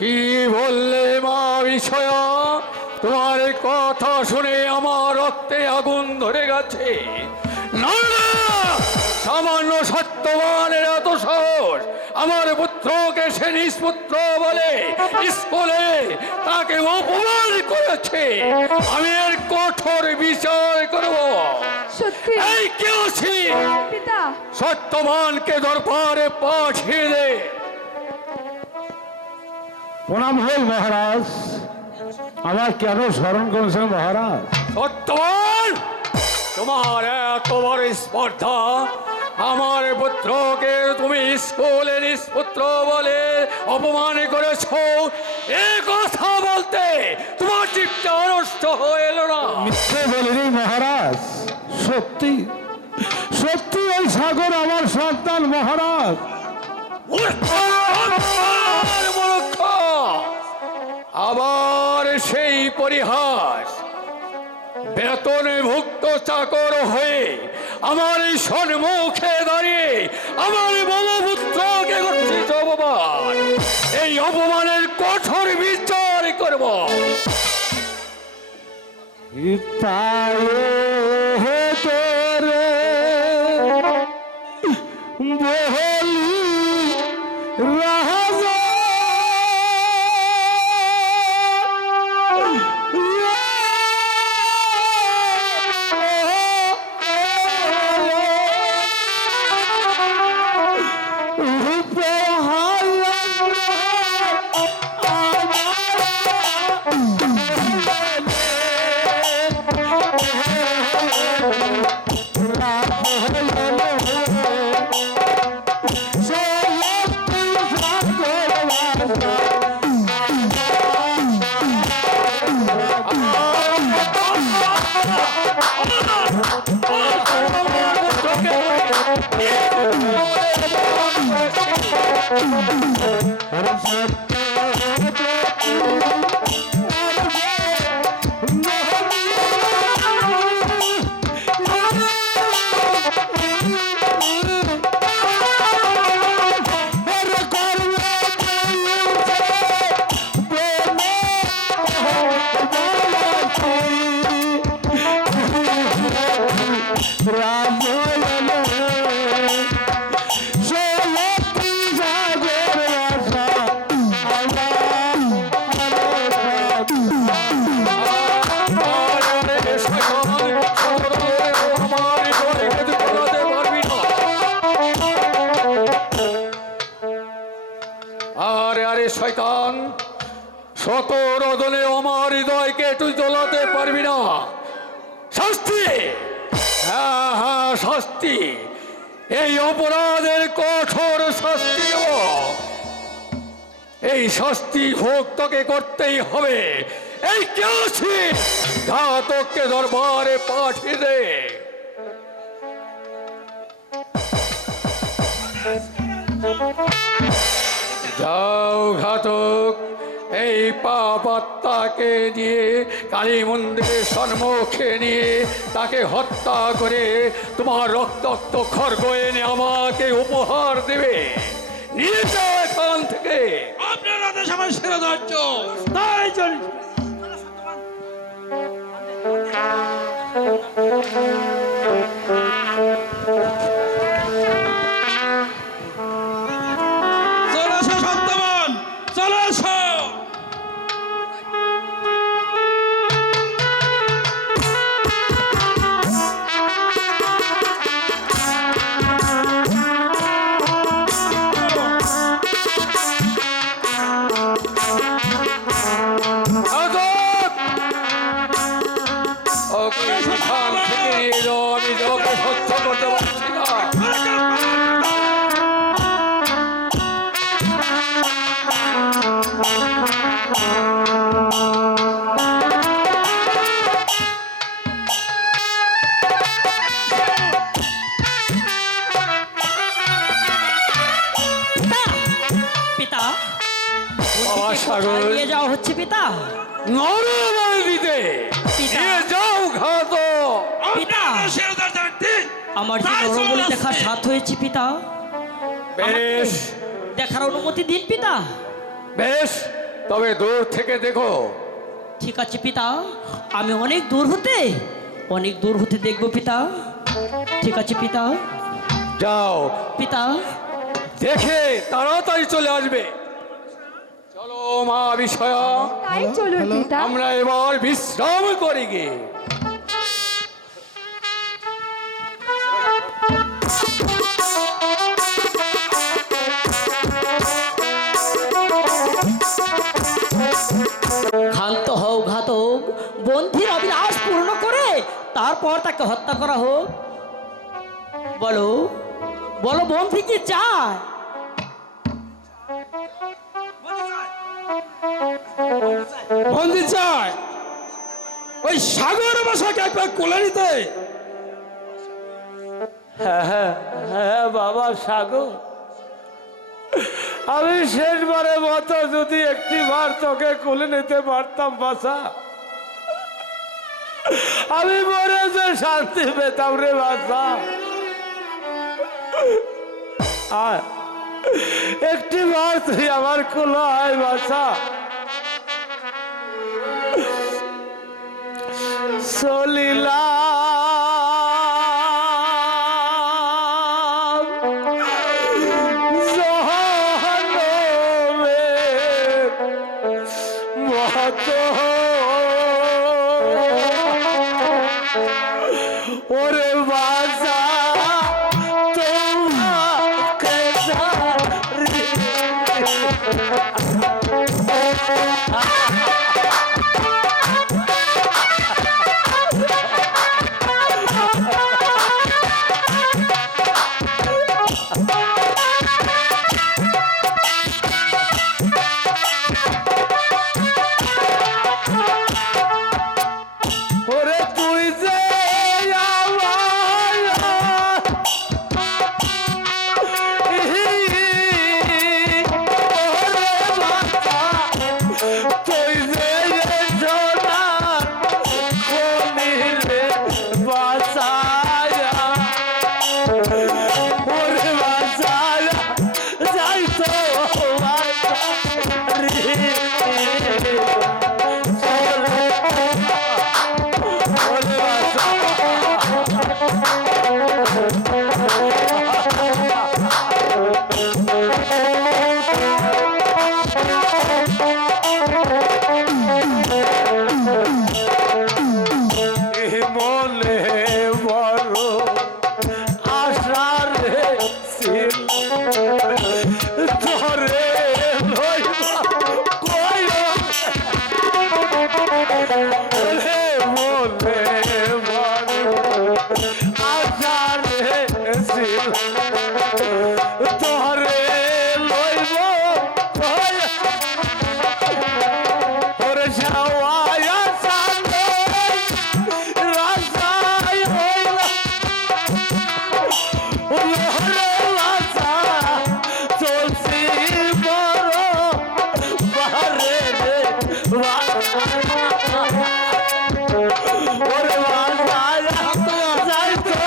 কি বললে মা বিষয়া? তোমার কথা শুনে আমার রক্তে আগুন ধরে গেছে। না না, সামান্য সত্যবানের এত সাহস! আমার পুত্রকে সে নিষ্পুত্র বলে স্কুলে তাকে অপমান করেছে। আমি এর কঠোর বিচার করব। সত্যি এই কেউ পিতা, সত্যবানকে দরবারে পাঠিয়ে দে। প্রণাম হল মহারাজ। আমার কেন স্মরণ করেছেন মহারাজ? সত্যবান, তোমার এত বড় স্পর্ধা! আমার পুত্রকে তুমি স্কুলে নিষ্পুত্র বলে অপমান করেছ। এ কথা বলতে তোমার জীবটা নষ্ট হয়ে এলো না? মিথ্যে বলিনি মহারাজ, সত্যি সত্যি এই সাগর আমার সন্তান মহারাজ। মূর্খ! আবার সেই পরিহাস! বেতনে ভুক্ত চাকর হয়ে আমার এই সম্মুখে দাঁড়িয়ে আমার বলপুত্রকে করছিস অপমান। এই অপমানের কঠোর বিচার করব। আরে আরে শয়তান, শত রদনে আমার হৃদয়কে তুই দোলাতে পারবি না। শাস্তি! হ্যাঁ হ্যাঁ, শাস্তি! এই অপরাধের কঠোর শাস্তি। এই শাস্তি ভোগ তোকে করতেই হবে। এই কেউ ঘাতককে দরবারে পাঠিয়ে দে। যাও ঘাতক, এই পাপাত্মাকে নিয়ে কালী মন্দিরের সম্মুখে নিয়ে তাকে হত্যা করে তোমার রক্তাক্ত খড়গ এনে আমাকে উপহার দেবে। নিয়ে যাও এখান থেকে। আপনার আদেশ আমার শিরোধার্য, তাই চলি। চলে এসো সত্যবান, চলে এসো। আমি তোকে সহ্য করতে পারছি না। পিতা, সাগর নিয়ে যাওয়া হচ্ছে পিতা। নরবল দিতে নিয়ে যাও ঘাত। পিতা, আমার যে নরবলি দেখার সাথ হয়েছে পিতা, বেশ, দেখার অনুমতি দিন পিতা। বেশ, তবে দূর থেকে দেখো। ঠিক আছে পিতা, আমি অনেক দূর হতে দেখবো পিতা। ঠিক আছে পিতা। যাও, পিতা, দেখে তাড়াতাড়ি চলে আসবে। চলো মা বিষয়া, তাই চলুন পিতা। আমরা এবার বিশ্রাম করি গে। ক্ষান্ত হও ঘাতক, বন্ধির অভিলাষ পূর্ণ করে তারপর তাকে হত্যা করা হোক। বলো বলো, বন্ধি কি চায়? বন্দি চায় ওই সাগর বাসাকে একবার কোলে নিতে। হ্যাঁ বাবা সাগর, আমি শেষবারের মতো যদি একটি বার তোকে কোলে নিতে পারতাম বাসা, আমি মরে যে শান্তি পেতাম রে বাসা। আয়, একটি বার তুই আমার কোলে আয় বাসা। চলিলা ওরে বাসা তোমাকে ওরে তুই যে মনে বড় আশার ধরে মনে বড় আশার ধরে লইব ওরে যাওয়া সামনে রাস্তায় হইলা ওরে রাস্তা চলছি বড় বারে রে ওরে বাসা যাই তো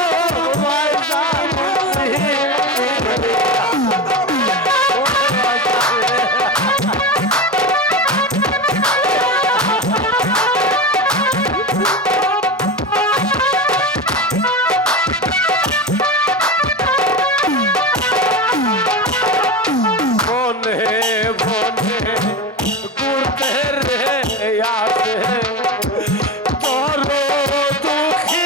বাসা বনে বনে ঘুরতে রে আসে তোর দুঃখী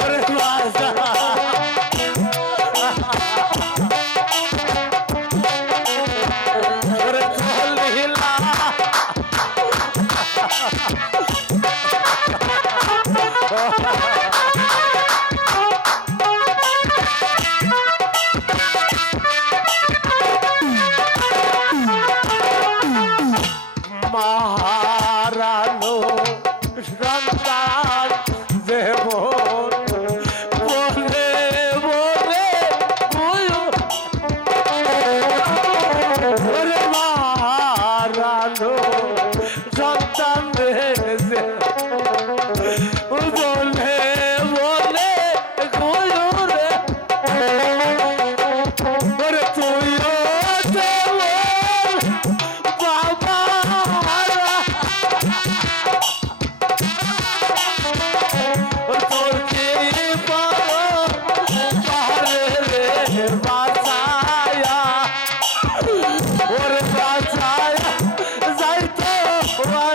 ওরে বাসা ওরে চলিলা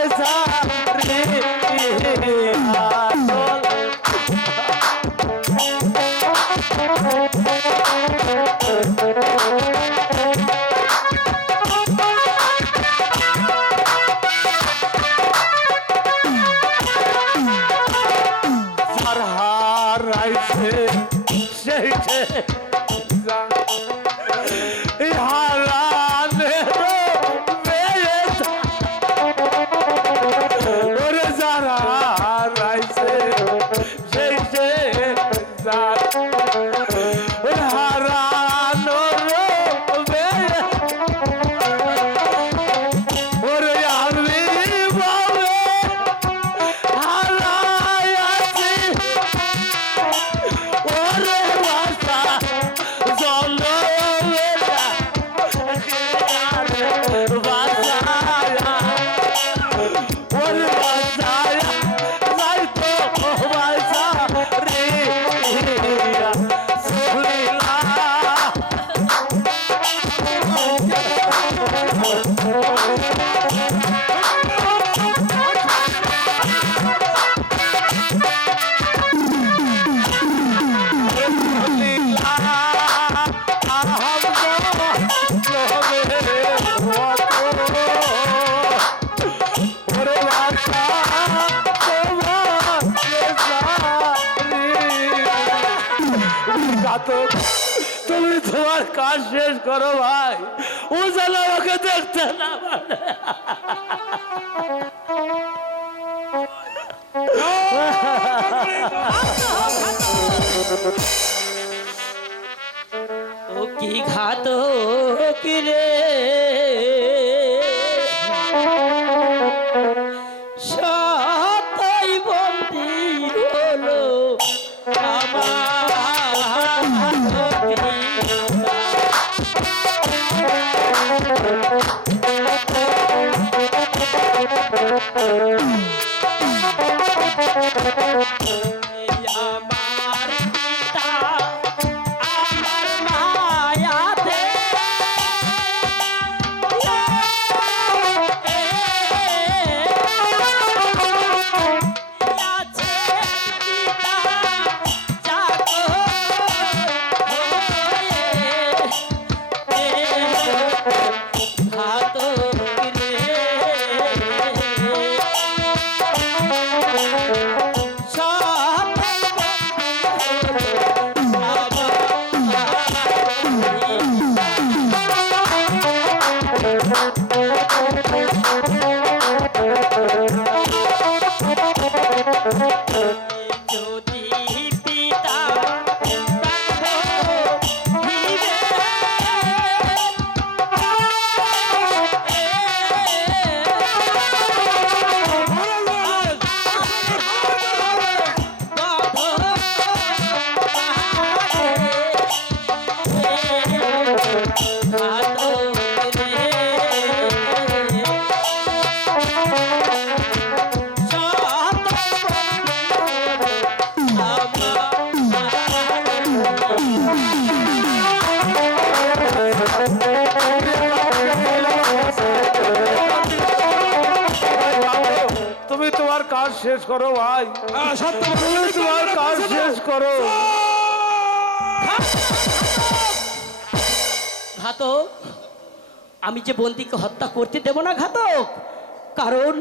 বাসা রে আসল যার হারাইছে সেই হারানের বেড়ে ওরে যারা হারাইছে সেই হারানোর বেড়ে ওরে আমি বাবে হারাই আছি ওরে বাসা জলবেলা বাসায়া ওরে বাসায়া যাই তো বাসা রে সুলীলা তুমি তোমার কাজ শেষ করো ভাই ও যেন আমাকে দেখতে না পারে। ও কি ঘাত রে সাতাই বন্দি হলো আমার পিতা আমার মায়াতে আছে পিতা জাগো হাত যদি পিতা তুমি তোমার কাজ শেষ করো ভাই তুমি তোমার কাজ শেষ করো। ঘাতক আমি যে বন্দিকে হত্যা করতে দেব না ঘাতক, কারণ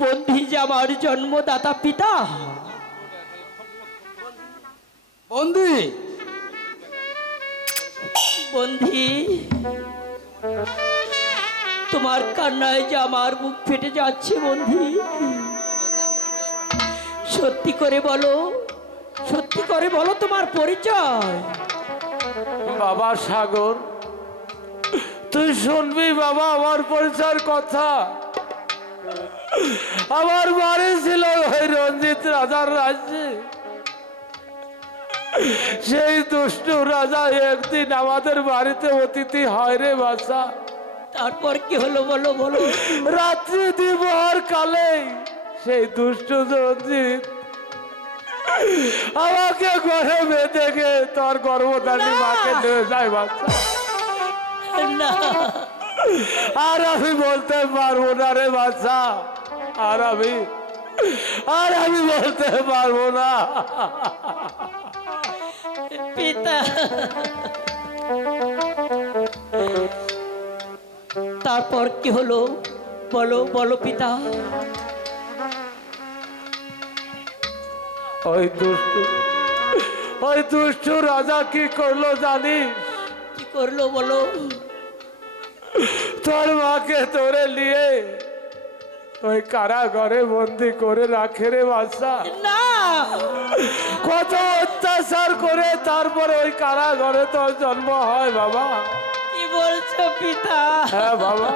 বন্দি যে আমার জন্মদাতা পিতা। বন্দি বন্ধি তোমার কান্নায় যে আমার বুক ফেটে যাচ্ছে বন্ধি, সত্যি করে বলো, সত্যি করে বলো তোমার পরিচয়। বাবা সাগর তুই শুনবি বাবা আমার পরিচয়ের কথা। আমার বাড়ি ছিল ওই রঞ্জিত রাজার রাজ্যে। সেই দুষ্টু রাজা একদিন আমাদের বাড়িতে অতিথি হয় রে বাসা। তারপর কি হলো বলো বলো। রাত্রি দিবহর কালে সেই দুষ্টু রঞ্জিত আমাকে ঘরে বেঁধে গে তোর গর্ভধারী মাকে নিয়ে যায় বাচ্চা। না আর আমি বলতে পারবো না রে বাচ্চা, আর আমি বলতে পারবো না। পিতা, তারপর কি হলো বলো বলো পিতা। ওই দুষ্টু রাজা কি করলো জানিস? কি করলো বলো। তোর মাকে ধরে নিয়ে ওই কারাগারে বন্দি করে রাখে রে বাচ্চা। না, কত অত্যাচার করে তারপরে ওই কারাগারে তোর জন্ম হয় বাবা। কি বলছো পিতা? হ্যাঁ বাবা,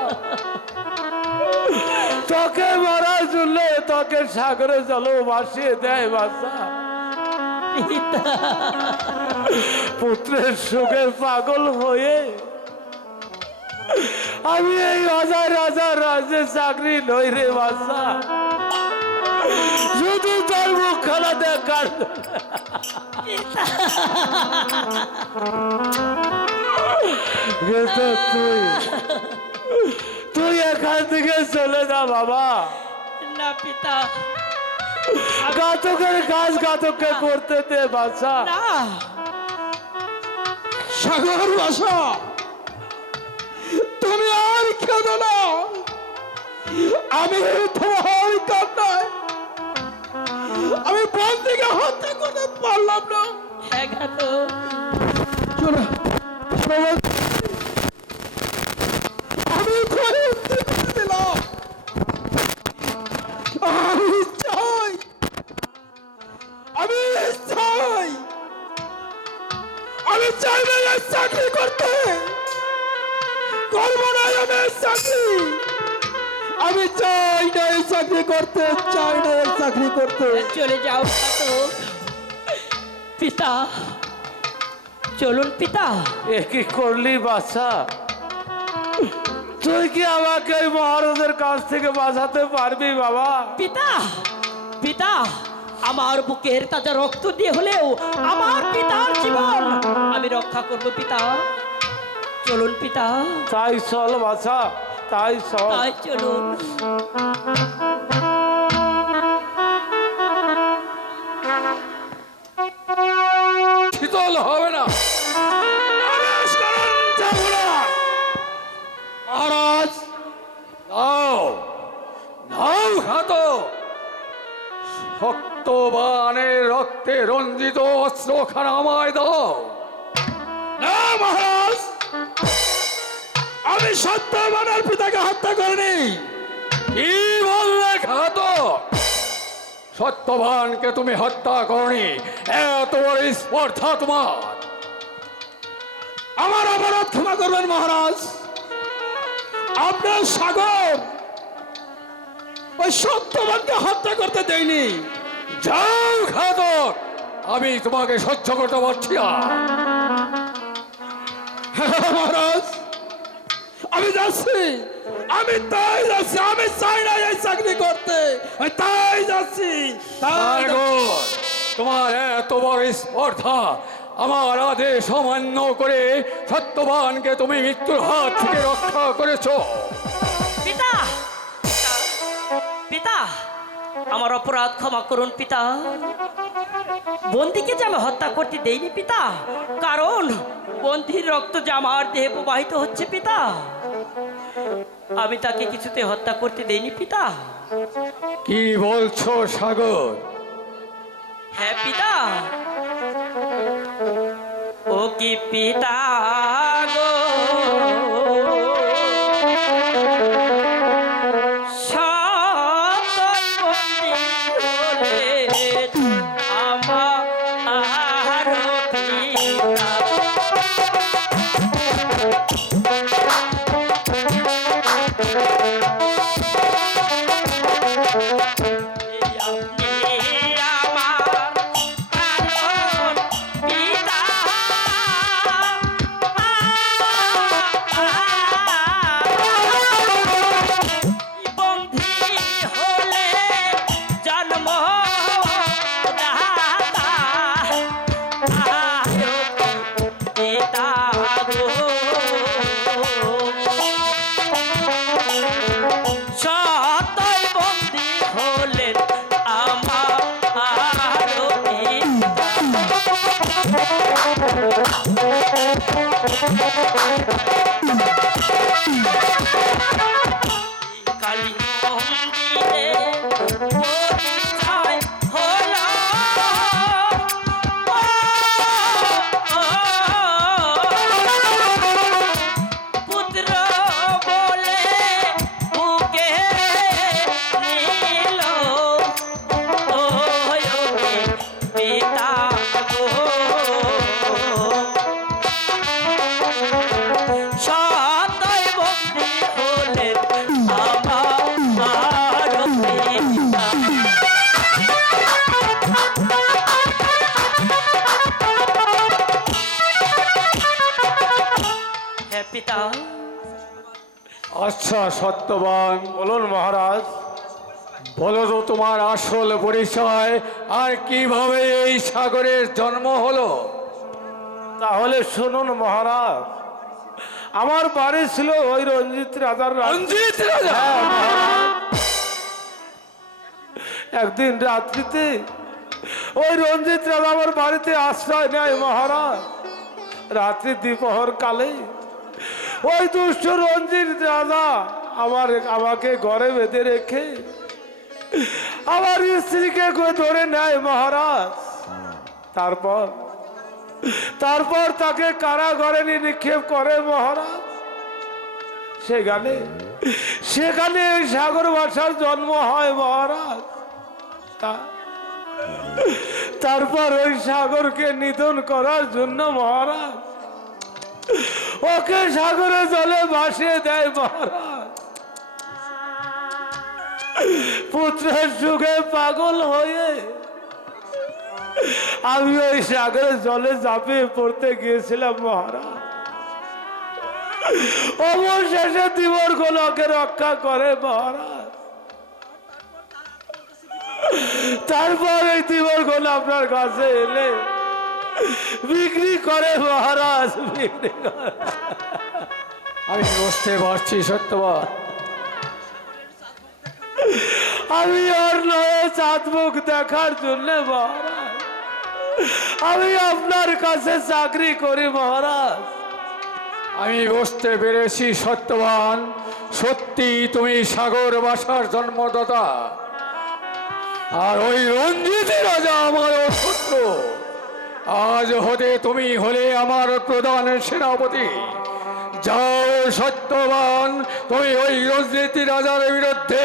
তোকে মারার জন্য তোকে সাগরে জল ভাসিয়ে দেয় বাচ্চা। পিতা, পুত্রের সুখে পাগল হয়ে আমি এই হাজার হাজার রাজ্যে চাকরি লই রে বাচ্চা, শুধু তোর মুখ খেলা দেখার। কিন্তু তুই এখান থেকে চলে যা বাবা। না পিতা, ঘাতকের কাজ ঘাতককে করতে দে বাচ্চা। না। সাগর বাসা, তুমি আর কেঁদো না। আমি তোমার কান্নায় আমি বন্দিকে হত্যা করতে পারলাম না। হ্যাঁ ঘাতক, চলো, আমি ঘরে উঠতে দিলাম। আমি চাই না এই চাকরি করতে, করবো না আমি এই চাকরি। আমি চাই না এই চাকরি করতে, চাই না এই চাকরি করতে। চলে যাও ঘাতক। পিতা, চলুন পিতা। এ কি করলি বাচ্চা? তুই কি আমাকে এই মহারাজের কাছ থেকে বাঁচাতে পারবি বাবা? পিতা, পিতা, আমার বুকের তাজা রক্ত দিয়ে হলেও আমার পিতার জীবন আমি রক্ষা করব পিতা। চলুন পিতা, তাই চল বাছা, তাই চল। তাই চলুন। শীতল হবে না মহারাজ। নাও নাও ঘাতক, শক্তবানের রক্তে রঞ্জিত অস্ত্রখানা আমায় দাও। না মহারাজ, আমি সত্যবানের পিতাকে হত্যা করিনি। কি বললে ঘাতক? সত্যবানকে তুমি হত্যা করনি, এত বড় স্পর্ধা তোমার? আমার অপরাধ ক্ষমা করবেন মহারাজ। আপনার সাগর ওই সত্যবানকে হত্যা করতে দেয়নি। যাও ঘাতক, আমি তোমাকে সহ্য করতে পারছি না। মহারাজ, আমি যাচ্ছি, আমি তাই যাচ্ছি। আমি চাই না এই চাকরি করতে, আমি তাই যাচ্ছি। সাগর, তোমার এত বড় স্পর্ধা, আমার আদেশ অমান্য করে সত্যবানকে তুমি মৃত্যুর হাত থেকে রক্ষা করেছো। পিতা, পিতা, আমার অপরাধ ক্ষমা করুন পিতা। বন্দিকে যে আমি হত্যা করতে দেইনি পিতা, কারণ বন্দির রক্ত যে আমার দেহে প্রবাহিত হচ্ছে পিতা। আমি তাকে কিছুতে হত্যা করতে দেইনি পিতা। কি বলছো সাগর? হ্যাঁ পিতা। ও কি পিতা গো, সতবন্দী হলে আমার পিতা। আমার আচ্ছা সত্যবান, বলুন মহারাজ। বলো তো তোমার আসল পরিচয় আর কিভাবে এই সাগরের জন্ম হলো। তাহলে শুনুন মহারাজ, আমার বাড়ি ছিল ওই রঞ্জিত রাজার রঞ্জিত রাজা? হ্যাঁ, মহারাজ। একদিন রাত্রিতে ওই রঞ্জিত রাজা আমার বাড়িতে আশ্রয় নেয় মহারাজ। রাত্রি দ্বিপ্রহর কালে ওই দুষ্ট রঞ্জিত রাজা আমাকে ঘরে বেঁধে রেখে আমার স্ত্রীকে ধরে নেয় মহারাজ। তারপর তাকে কারাগারে নিক্ষেপ করে মহারাজ। সেখানে ওই সাগর ভাষার জন্ম হয় মহারাজ। তারপর ওই সাগরকে নিধন করার জন্য মহারাজ ওকে সাগরে জলে ভাসিয়ে দেয় মহারাজ। পুত্রের সুখে পাগল হয়ে আমি ওই সাগরে জলে ঝাঁপিয়ে পড়তে গিয়েছিলাম মহারাজ। অবশেষে দিবর গোলকে রক্ষা করে মহারাজ। তারপর এই দিবর গোল আপনার কাছে এলে বিক্রি করে মহারাজ, বিক্রি করে। আমি বুঝতে পারছি সত্যবান। আমি ওর নয় চাঁদ মুখ দেখার জন্য মহারাজ আমি আপনার কাছে চাকরি করি মহারাজ। আমি বুঝতে পেরেছি সত্যবান, সত্যি তুমি সাগর ভাষার জন্মদাতা, আর ওই রঞ্জিত রাজা আমার শত্রু। আজ হতে তুমি হলে আমার প্রধান সেনাপতি। যাও সত্যবান, তুমি ওই রঞ্জিত রাজার বিরুদ্ধে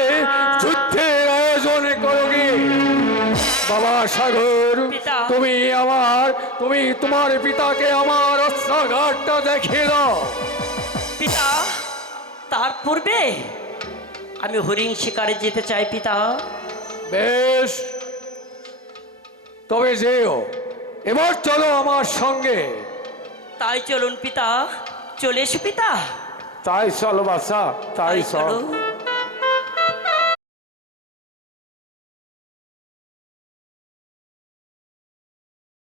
যুদ্ধের আয়োজন করো গিয়ে। বাবা সাগর, পিতা। তুমি তোমার পিতাকে আমার অস্ত্রাঘাতটা দেখিয়ে দাও। পিতা, তার পূর্বে আমি হরিণ শিকারে যেতে চাই পিতা। বেশ, তবে যেও। এবার চলো আমার সঙ্গে। তাই চলুন পিতা, চলে এসো পিতা। তাই চল বাসা, তাই চল। চলো।